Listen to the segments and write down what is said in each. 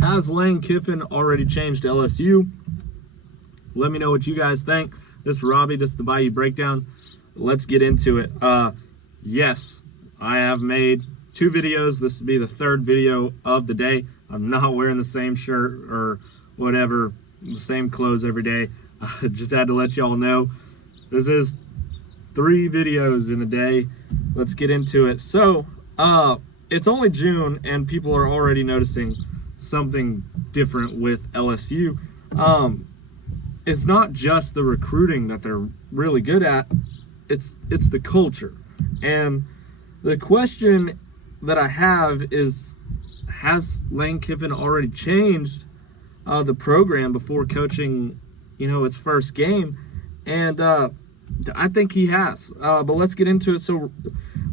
Has Lane Kiffin already changed LSU? Let me know what you guys think. This is Robbie. This is the Bayou Breakdown. Let's get into it. Yes, I have made 2 videos. This will be the 3rd video of the day. I'm not wearing the same shirt or whatever, the same clothes every day. I just had to let y'all know. This is 3 videos in a day. Let's get into it. So, it's only June and people are already noticing something different with LSU. It's not just the recruiting that they're really good at, it's the culture. And the question that I have is, has Lane Kiffin already changed the program before coaching, its first game? And I think he has. But let's get into it. So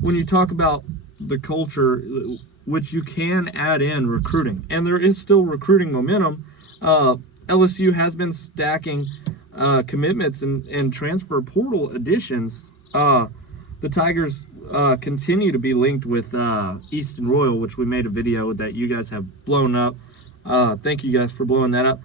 when you talk about the culture, which you can add in recruiting, and there is still recruiting momentum, LSU has been stacking commitments and transfer portal additions. The Tigers continue to be linked with Easton Royal, which we made a video that you guys have blown up. Thank you guys for blowing that up.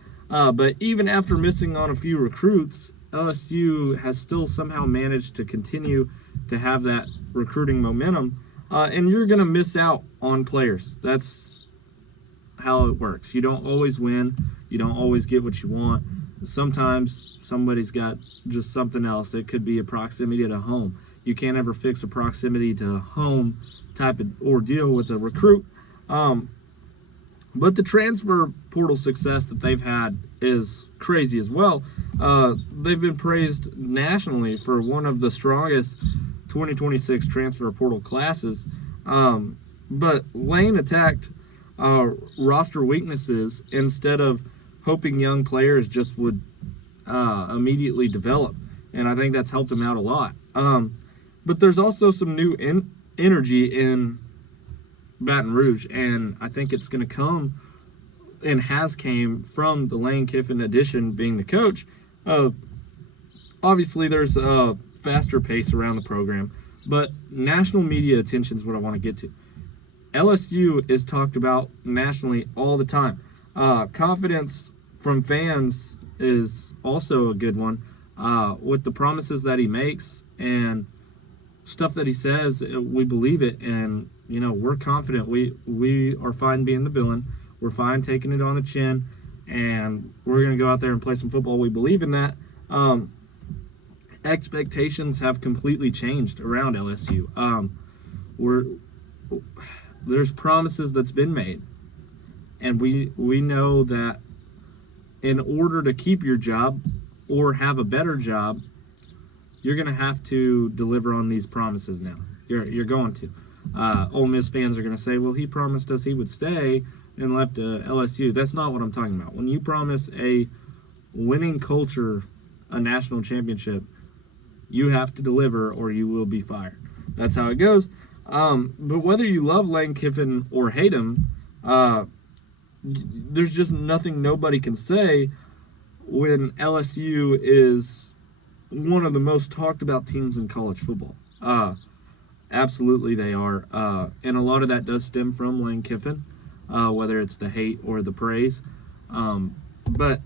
But even after missing on a few recruits, LSU has still somehow managed to continue to have that recruiting momentum. And you're going to miss out on players. That's how it works. You don't always win. You don't always get what you want. Sometimes somebody's got just something else. It could be a proximity to home. You can't ever fix a proximity to home type of ordeal with a recruit. But the transfer portal success that they've had is crazy as well. They've been praised nationally for one of the strongest 2026 transfer portal classes. But Lane attacked roster weaknesses instead of hoping young players just would immediately develop. And I think that's helped them out a lot. But there's also some new energy in Baton Rouge, and I think it's going to come and has came from the Lane Kiffin addition being the coach. Obviously, there's a faster pace around the program, but national media attention is what I want to get to. LSU is talked about nationally all the time. Confidence from fans is also a good one. With the promises that he makes and stuff that he says, we believe it, and we're confident. We are fine being the villain. We're fine taking it on the chin, and we're going to go out there and play some football. We believe in that. Expectations have completely changed around LSU. There's promises that's been made, and we know that in order to keep your job or have a better job, you're going to have to deliver on these promises now. You're going to. Ole Miss fans are going to say, well, he promised us he would stay and left LSU. That's not what I'm talking about. When you promise a winning culture a national championship, you have to deliver or you will be fired. That's how it goes. But whether you love Lane Kiffin or hate him, there's just nothing nobody can say when LSU is one of the most talked about teams in college football. Absolutely they are. And a lot of that does stem from Lane Kiffin, whether it's the hate or the praise. But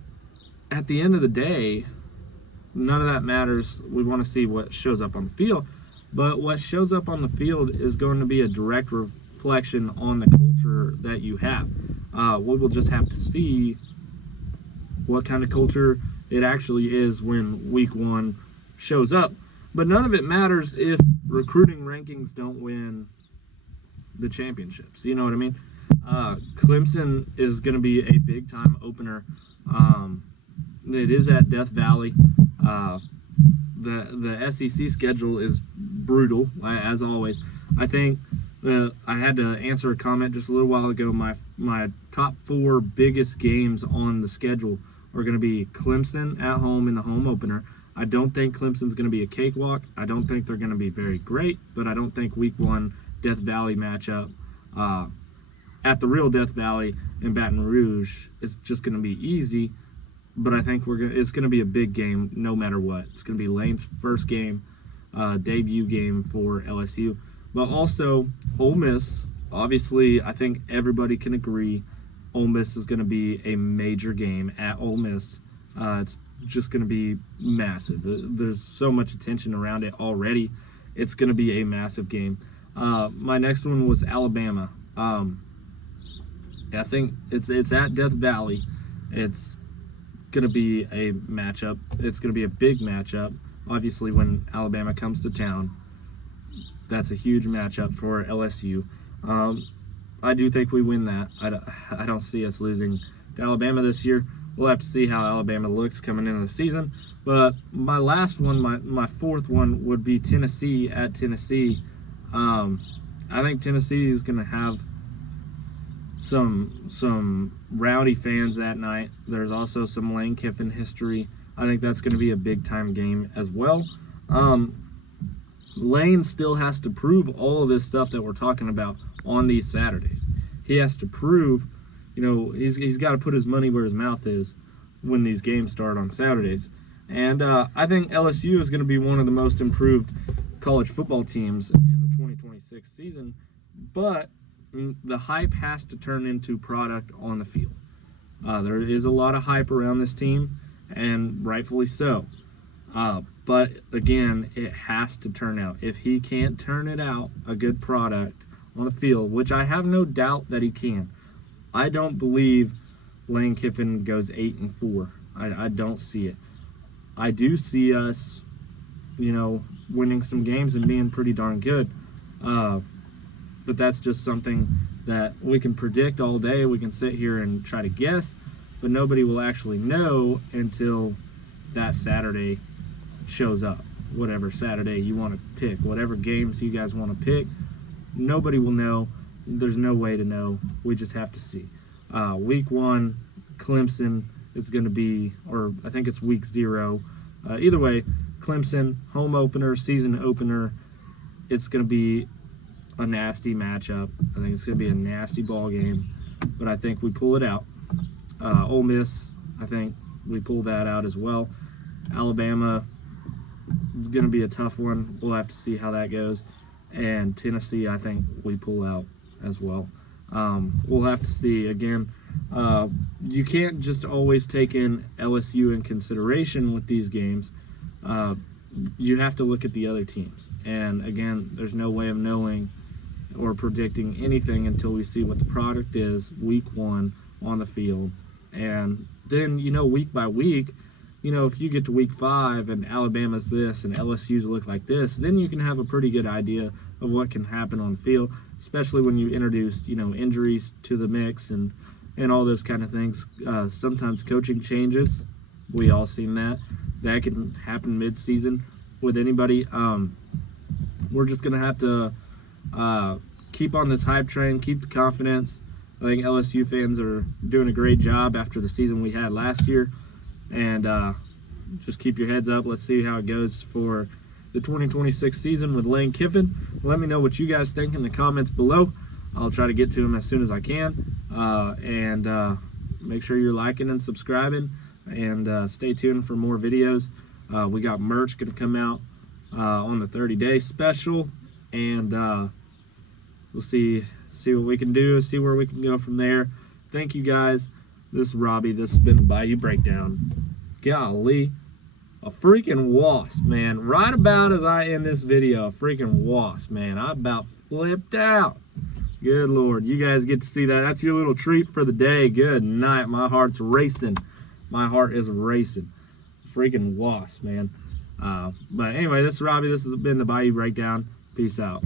at the end of the day, none of that matters. We want to see what shows up on the field. But what shows up on the field is going to be a direct reflection on the culture that you have. We will just have to see what kind of culture it actually is when week 1 shows up. But none of it matters if recruiting rankings don't win the championships. You know what I mean? Clemson is going to be a big time opener. It is at Death Valley. The SEC schedule is brutal, as always. I think I had to answer a comment just a little while ago. My top 4 biggest games on the schedule are going to be Clemson at home in the home opener. I don't think Clemson's going to be a cakewalk. I don't think they're going to be very great, but I don't think week 1 Death Valley matchup at the real Death Valley in Baton Rouge is just going to be easy. But I think it's going to be a big game no matter what. It's going to be Lane's first game, debut game for LSU. But also, Ole Miss, obviously, I think everybody can agree Ole Miss is going to be a major game at Ole Miss. It's just going to be massive. There's so much attention around it already. It's going to be a massive game. My next one was Alabama. I think it's at Death Valley. It's going to be a matchup. It's going to be a big matchup. Obviously, when Alabama comes to town, that's a huge matchup for LSU. I do think we win that. I don't see us losing to Alabama this year. We'll have to see how Alabama looks coming into the season. But my last one, my fourth one, would be Tennessee at Tennessee. I think Tennessee is going to have some rowdy fans that night. There's also some Lane Kiffin history. I think that's going to be a big-time game as well. Lane still has to prove all of this stuff that we're talking about on these Saturdays. He has to prove, he's got to put his money where his mouth is when these games start on Saturdays. And I think LSU is going to be one of the most improved college football teams in the 2026 season, but the hype has to turn into product on the field. There is a lot of hype around this team, and rightfully so. But again, it has to turn out. If he can't turn it out, a good product on the field, which I have no doubt that he can, I don't believe Lane Kiffin goes 8-4. I don't see it. I do see us, winning some games and being pretty darn good. But that's just something that we can predict all day. We can sit here and try to guess, but nobody will actually know until that Saturday shows up. Whatever Saturday you want to pick, whatever games you guys want to pick, nobody will know. There's no way to know. We just have to see. Week 1, Clemson is going to be, or I think it's week 0. Either way, Clemson, home opener, season opener. It's going to be a nasty matchup. I think it's going to be a nasty ball game, but I think we pull it out. Ole Miss, I think we pull that out as well. Alabama is going to be a tough one. We'll have to see how that goes. And Tennessee, I think we pull out as well. We'll have to see. Again, you can't just always take in LSU in consideration with these games. You have to look at the other teams. And again, there's no way of knowing or predicting anything until we see what the product is week 1 on the field. And then, week by week, if you get to week 5 and Alabama's this and LSU's look like this, then you can have a pretty good idea of what can happen on the field, especially when you introduce, injuries to the mix and all those kind of things. Sometimes coaching changes. We all seen that. That can happen mid-season with anybody. We're just going to have to keep on this hype train, keep the confidence. I think LSU fans are doing a great job after the season we had last year. And just keep your heads up. Let's see how it goes for the 2026 season with Lane Kiffin. Let me know what you guys think in the comments below. I'll try to get to them as soon as I can. And make sure you're liking and subscribing. And stay tuned for more videos. We got merch going to come out on the 30-day special. And we'll see what we can do, see where we can go from there. Thank you guys. This is Robbie. This has been the Bayou Breakdown. Golly, a freaking wasp, man. Right about as I end this video, a freaking wasp, man. I about flipped out. Good Lord. You guys get to see that. That's your little treat for the day. Good night. My heart's racing. My heart is racing. Freaking wasp, man. But anyway, this is Robbie. This has been the Bayou Breakdown. Peace out.